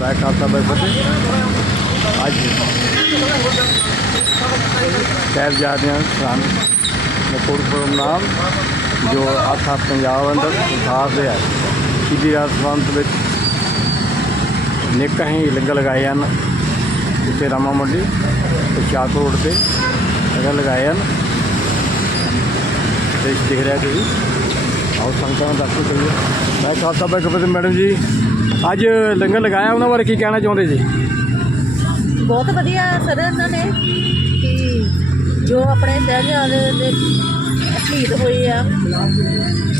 ਵਾਹਿ ਖਾਲਸਾ ਬਾਈ ਫਤਿਹ ਅੱਜ ਸਾਹਿਬਜ਼ਾਦਿਆਂ ਸਨ ਨਕੋੜਪੁਰਮ ਨਾਮ ਜੋ ਆਥਾ ਪੰਜਾਬ ਅੰਦਰ ਉਠਾਰ ਰਿਹਾ ਸਿੱਧੀ ਰਾਜਸਥਾਨ ਵਿੱਚ ਨਿੱਕ ਹੀ ਲੰਗਰ ਲਗਾਏ ਹਨ ਉੱਤੇ ਰਾਮਾ ਮੰਡੀ ਤੇ ਸ਼ਾਹਪੁਰ ਰੋਡ ਤੇ ਲੰਗਰ ਲਗਾਏ ਹਨ ਦੇਖ ਦੇਖ ਰਿਹਾ ਤੁਸੀਂ ਆਓ ਸੰਗਤਾਂ ਨੂੰ ਦੱਸੋ ਕਰੀਏ ਮੈਂ ਖਾਲਸਾ ਬਾਈ ਕਪਿਲ ਮੈਡਮ ਜੀ ਅੱਜ ਲੰਗਰ ਲਗਾਇਆ ਉਹਨਾਂ ਬਾਰੇ ਕੀ ਕਹਿਣਾ ਚਾਹੁੰਦੇ ਜੀ? ਬਹੁਤ ਵਧੀਆ ਸਰ ਇਹਨਾਂ ਨੇ ਕਿ ਜੋ ਆਪਣੇ ਸ਼ਹਿਜ਼ਾਦੇ ਦੇ ਸ਼ਹੀਦ ਹੋਏ ਆ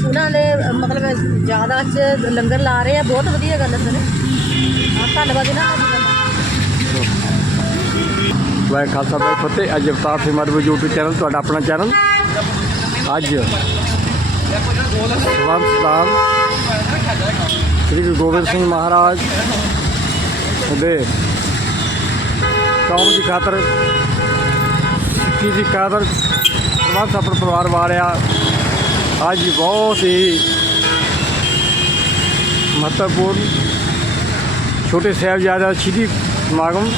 ਉਹਨਾਂ ਦੇ ਮਤਲਬ ਜ਼ਿਆਦਾ ਚ ਲੰਗਰ ਲਾ ਰਹੇ ਆ। ਬਹੁਤ ਵਧੀਆ ਗੱਲ ਹੈ ਸਰ। ਹਾਂ ਧੰਨਵਾਦ ਇਹਨਾਂ ਦਾ। ਵਾਹਿ ਖਾਲਸਾ ਬਾਈ ਫਤਿਹ। ਅੱਜ ਅਵਤਾਰ ਸਿੰਘ ਮਾਧਵ YouTube ਚੈਨਲ ਤੁਹਾਡਾ ਆਪਣਾ ਚੈਨਲ ਅੱਜ ਸਵਾਮ ਸਲਾਮ। ਸ੍ਰੀ ਗੁਰੂ ਗੋਬਿੰਦ ਸਿੰਘ ਮਹਾਰਾਜ ਦੇ ਕੌਮ ਦੀ ਖਾਤਰ ਸਿੱਖੀ ਦੀ ਖਾਤਰ ਸਵਾਮ ਆਪਣਾ ਪਰਿਵਾਰ ਵਾਲਿਆ ਅੱਜ ਬਹੁਤ ਹੀ ਮਹੱਤਵਪੂਰਨ ਛੋਟੇ ਸਾਹਿਬਜ਼ਾਦਾ ਸ਼ਹੀਦੀ ਸਮਾਗਮ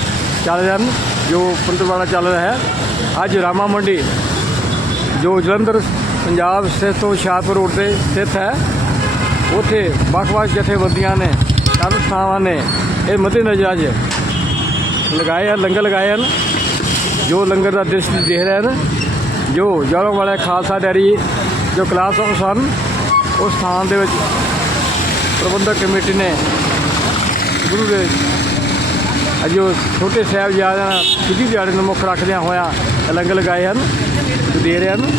ਚੱਲ ਰਹੇ ਹਨ ਜੋ ਪੰਤਵਾੜਾ ਚੱਲ ਰਿਹਾ ਹੈ। ਅੱਜ ਰਾਮਾ ਮੰਡੀ, ਜੋ ਜਲੰਧਰ, ਪੰਜਾਬ ਸਥਿਤ ਤੋਂ ਸ਼ਾਹਪੁਰ ਰੋਡ ਤੇ ਸਥਿਤ ਹੈ। ਉੱਥੇ ਵੱਖ-ਵੱਖ ਜਥੇਬੰਦੀਆਂ ਨੇ, ਸੰਸਥਾਵਾਂ ਨੇ, ਇਹ ਮੱਦੇ ਨਜ਼ਰ ਅੱਜ ਲਗਾਏ ਆ ਲੰਗਰ ਲਗਾਏ ਹਨ। ਜੋ ਲੰਗਰ ਦਾ ਦ੍ਰਿਸ਼ ਦੇਖ ਰਹੇ ਹਨ, ਜੋ ਜਲਮ ਵਾਲੇ ਖਾਲਸਾ ਡੈਰੀ ਜੋ ਕਲਾਸ ਆਫ ਸਨ ਉਸ ਸਥਾਨ ਦੇ ਵਿੱਚ ਪ੍ਰਬੰਧਕ ਕਮੇਟੀ ਨੇ ਗੁਰੂ ਦੇ ਅਜੋ ਛੋਟੇ ਸਾਹਿਬਜ਼ਾਦਿਆਂ ਸਿੱਧੀ ਦਿਹਾੜੇ ਨੂੰ ਮੁੱਖ ਰੱਖਦਿਆਂ ਹੋਇਆ ਲੰਗਰ ਲਗਾਏ ਹਨ, ਦੇ ਰਹੇ ਹਨ।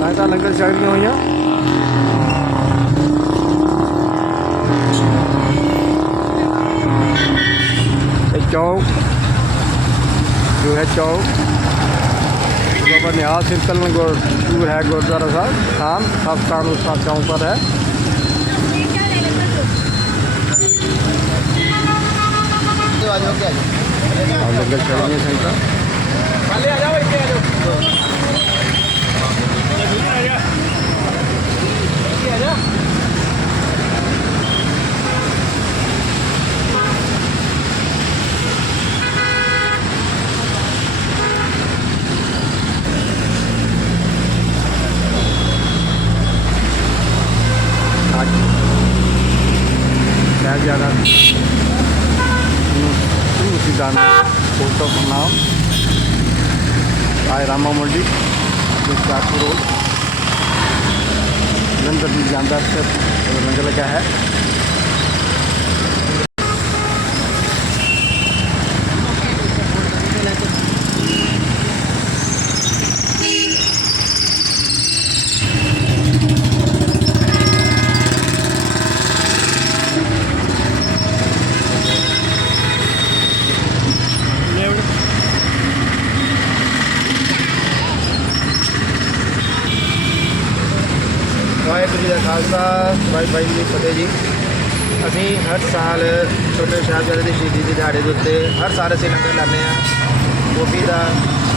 ਤਾਂ ਤਾਂ ਲੰਗਰ ਛਕਦੀਆਂ ਹੋਈਆਂ। चौक। जो है चौक। तो अपन यहाँ सिलसिल में दूर है गुरुद्वारा साहब। शाम सब कानून उस चौक पर है। हम ਸਾਹਿਬਜ਼ਾਦਾ ਮੁਸੀਦਾਨ ਕੋਟ ਆਫ ਨਾਮ ਆਏ ਰਾਮਾ ਮੰਡੀ ਚਾਕੂ ਰੋਡ ਜਲੰਧਰ ਦੀ ਜਾਂਦਾ ਸਰ ਲੰਗਰ ਲਗਾ ਹੈ ਖਾਲਸਾ ਜੀ ਦਾ ਵਾਹਿਗੁਰੂ ਜੀ ਫਤਿਹ ਜੀ। ਅਸੀਂ ਹਰ ਸਾਲ ਛੋਟੇ ਸਾਹਿਬਜ਼ਾਦੇ ਦੀ ਸ਼ਹੀਦੀ ਦੇ ਦਿਹਾੜੇ ਦੇ ਉੱਤੇ ਹਰ ਸਾਲ ਅਸੀਂ ਲੰਗਰ ਲਾਉਂਦੇ ਹਾਂ। ਗੋਭੀ ਦਾ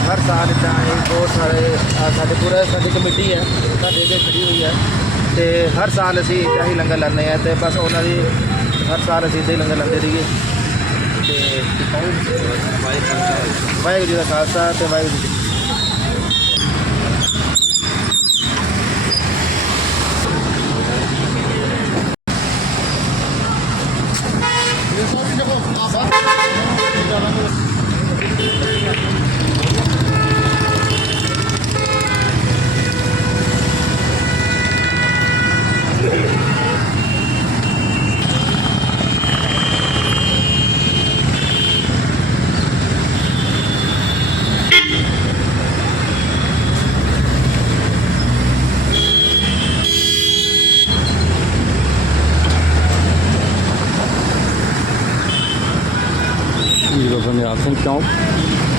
ਹਰ ਸਾਲ ਇੱਦਾਂ ਹੀ ਬਹੁਤ ਸਾਰੇ ਸਾਡੇ ਪੂਰਾ ਸਾਡੀ ਕਮੇਟੀ ਹੈ, ਸਾਡੇ ਦੇ ਖੜੀ ਹੋਈ ਹੈ। ਤੇ ਹਰ ਸਾਲ ਅਸੀਂ ਇੱਦਾਂ ਹੀ ਲੰਗਰ ਲਾਉਂਦੇ ਹਾਂ ਤੇ ਬਸ ਉਹਨਾਂ ਦੀ ਹਰ ਸਾਲ ਅਸੀਂ ਇੱਦਾਂ ਹੀ ਲੰਗਰ ਲਾਉਂਦੇ ਰਹੀਏ। ਤੇ ਵਾਹਿਗੁਰੂ ਜੀ ਦਾ ਖਾਲਸਾ ਤੇ ਵਾਹਿਗੁਰੂ ਜੀ ਕੀ ਫਤਿਹ। ਜੀ ਬਾਬਾ ਨਿਹਾਲ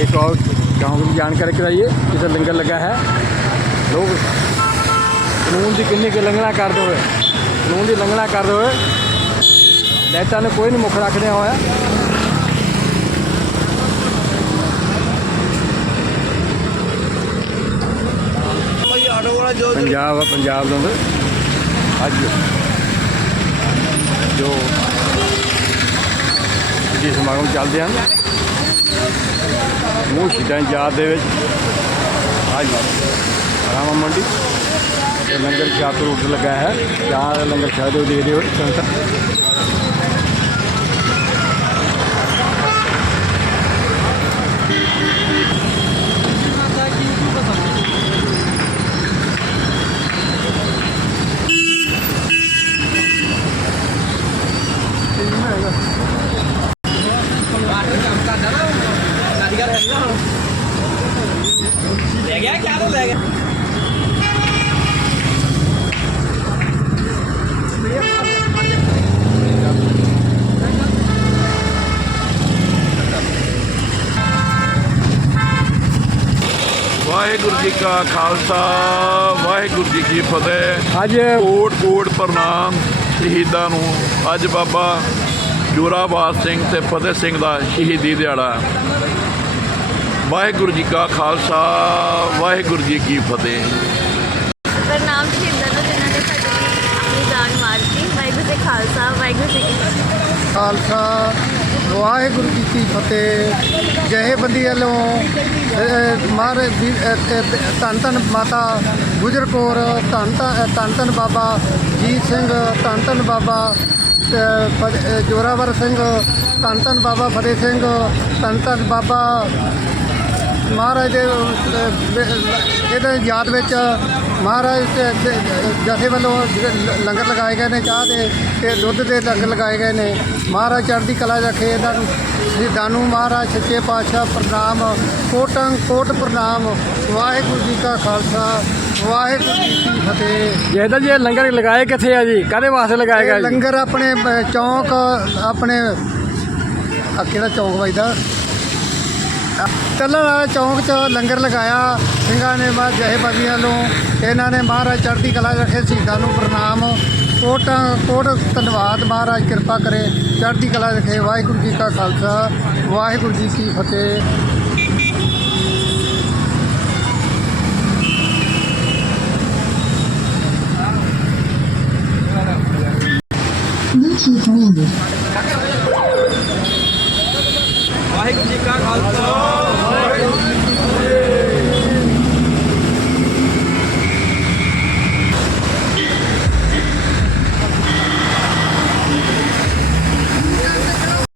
एक और गाँव की जानकारी कराइए इधर लंगर लगा है? लोग ਕਾਨੂੰਨ ਦੀ ਕਿੰਨੀ ਕਿ ਲੰਘਣਾ ਕਰਦੇ ਹੋਏ ਕਾਨੂੰਨ ਦੀ ਲੰਘਣਾ ਕਰਦੇ ਹੋਏ ਲਾਈਟਾਂ ਨੂੰ ਕੋਈ ਨਹੀਂ ਮੁੱਖ ਰੱਖਦੇ ਹੋਇਆ ਪੰਜਾਬ ਆ ਪੰਜਾਬ ਦਾ ਅੱਜ ਜੋ ਜੀ ਸਮਾਗਮ ਚੱਲਦੇ ਹਨ। ਮੂੰਹ ਸ਼ਹੀਦਾਂ ਦੀ ਯਾਦ ਦੇ ਵਿੱਚ ਅੱਜ ਰਾਮਾ ਮੰਡੀ ਤੇ ਲੰਗਰ ਛਾਪ ਰੂਟ ਲੱਗਾ ਹੈ। ਜਾਂ ਲੰਗਰ ਸ਼ਾਇਦ ਉਹ ਦੇਖਦੇ ਹੋ ਸੰਗਤ ਵਾਹਿਗੁਰੂ ਜੀ ਕਾ ਖਾਲਸਾ ਵਾਹਿਗੁਰੂ ਜੀ ਕੀ ਫਤਿਹ। ਅੱਜ ਕੋਟ ਕੋਟ ਪ੍ਰਣਾਮ ਸ਼ਹੀਦਾਂ ਨੂੰ। ਅੱਜ ਬਾਬਾ ਜੋਰਾਵਰ ਸਿੰਘ ਤੇ ਫਤਿਹ ਸਿੰਘ ਦਾ ਸ਼ਹੀਦੀ ਦਿਹਾੜਾ। ਵਾਹਿਗੁਰੂ ਜੀ ਕਾ ਖਾਲਸਾ ਵਾਹਿਗੁਰੂ ਜੀ ਕੀ ਫਤਿਹ। ਪ੍ਰਣਾਮ ਸ਼ਹੀਦਾਂ ਨੂੰ ਜਿਨ੍ਹਾਂ ਨੇ ਸਾਡੇ ਆਪਣੀ ਜਾਨ ਮਾਰਤੀ। ਵਾਹਿਗੁਰੂ ਜੀ ਕਾ ਖਾਲਸਾ ਵਾਹਿਗੁਰੂ ਜੀ ਕੀ ਫਤਿਹ। ਖਾਲਸਾ ਵਾਹਿਗੁਰੂ ਜੀ ਕੀ ਫਤਿਹ। ਜਹੇਬੰਦੀ ਵੱਲੋਂ ਮਹਾਰਾਜ ਧੰਨ ਧੰਨ ਮਾਤਾ ਗੁਜਰ ਕੌਰ ਧੰਨ ਧੰਨ ਧੰਨ ਬਾਬਾ ਜੀਤ ਸਿੰਘ ਧੰਨ ਧੰਨ ਬਾਬਾ ਜੋਰਾਵਰ ਸਿੰਘ ਧੰਨ ਧੰਨ ਬਾਬਾ ਫਤਿਹ ਸਿੰਘ ਧੰਨ ਧੰਨ ਬਾਬਾ ਮਹਾਰਾਜ ਦੇ ਇਹਦੇ ਯਾਦ ਵਿੱਚ ਮਹਾਰਾਜ ਦੇ- ਜਥੇ ਵੱਲੋਂ ਲੰਗਰ ਲਗਾਏ ਗਏ ਨੇ ਚਾਹ ਦੇ ਤੇ ਦੁੱਧ ਦੇ ਲੰਗਰ ਲਗਾਏ ਗਏ ਨੇ। ਮਹਾਰਾਜ ਚੜ੍ਹਦੀ ਕਲਾ ਰੱਖੇ ਇਹਨਾਂ ਨੂੰ ਸ਼ਹੀਦਾਂ ਨੂੰ ਮਹਾਰਾਜ ਸੱਚੇ ਪਾਤਸ਼ਾਹ ਪ੍ਰਣਾਮ। ਕੋਟੰ ਕੋਟ ਪ੍ਰਣਾਮ। ਵਾਹਿਗੁਰੂ ਜੀ ਕਾ ਖਾਲਸਾ ਵਾਹਿਗੁਰੂ ਜੀ ਕੀ ਫਤਿਹ। ਜਿਹਦਾ ਜੀ ਲੰਗਰ ਲਗਾਏ ਕਿੱਥੇ ਆ ਜੀ? ਕਾਹਦੇ ਵਾਸਤੇ ਲਗਾਏ ਗਏ ਜੀ? ਲੰਗਰ ਆਪਣੇ ਚੌਂਕ ਆਪਣੇ ਆ ਕਿਹੜਾ ਚੌਂਕ ਵੱਜਦਾ ਚੱਲਣ ਵਾਲੇ ਚੌਂਕ 'ਚ ਲੰਗਰ ਲਗਾਇਆ। ਸਿੰਘਾਂ ਨੇ ਮਾ ਜਹੇਬਾਜ਼ੀਆਂ ਨੂੰ ਇਹਨਾਂ ਨੇ ਮਹਾਰਾਜ ਚੜ੍ਹਦੀ ਕਲਾ ਰੱਖੇ, ਸ਼ਹੀਦਾਂ ਨੂੰ ਪ੍ਰਣਾਮ। ਕੋਟ ਕੋਟ ਧੰਨਵਾਦ, ਮਹਾਰਾਜ ਕਿਰਪਾ ਕਰੇ, ਚੜ੍ਹਦੀ ਕਲਾ ਰੱਖੇ। ਵਾਹਿਗੁਰੂ ਜੀ ਕਾ ਖਾਲਸਾ, ਵਾਹਿਗੁਰੂ ਜੀ ਕੀ ਫਤਿਹ। ਵਾਹਿਗੁਰੂ ਜੀ।